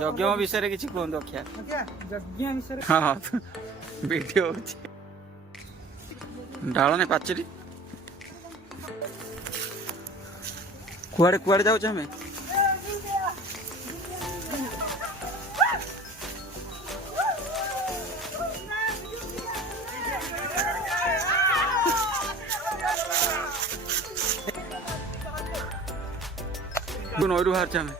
ଯଜ୍ଞ ବିଷୟରେ କିଛି କୁହନ୍ତୁ ଅଖିଆ। ଯଜ୍ଞ ବିଷୟରେ ହଁ ଭିଡିଓ ହଉଛି ଡାଳନେ ପାଚେରୀ କୁଆଡେ କୁଆଡେ ଯାଉଛୁ ଆମେ? ନଈରୁ ବାହାରିଛୁ ଆମେ।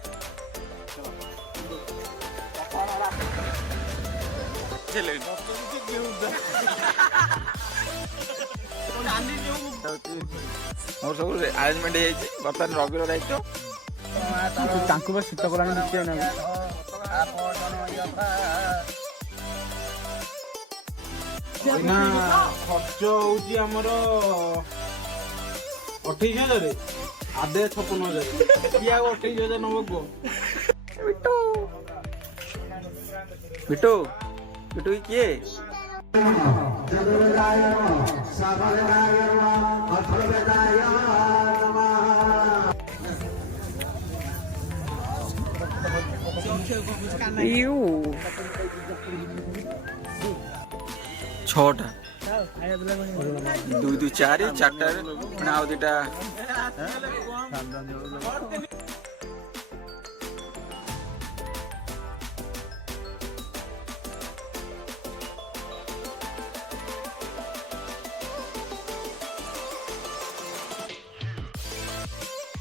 ମୋର ସବୁ ଆରେଞ୍ଜମେଣ୍ଟ ହେଇଯାଇଛି। ବର୍ତ୍ତମାନ ରବିର ଦାୟିତ୍ୱ। ତାଙ୍କୁ ବା ଶୀତ କଲାଣି ଦେଖିବା ନା ଖର୍ଚ୍ଚ ହଉଛି ଆମର 28,000 ଆଦାୟ 56,000 କିଏ ଆଉ 28,000 ନବ କୁହ? ବିଟୁ ବିଟୁ କିଏ? ଛଅଟା 2 2 4 4ଟା ଆଉ 2ଟା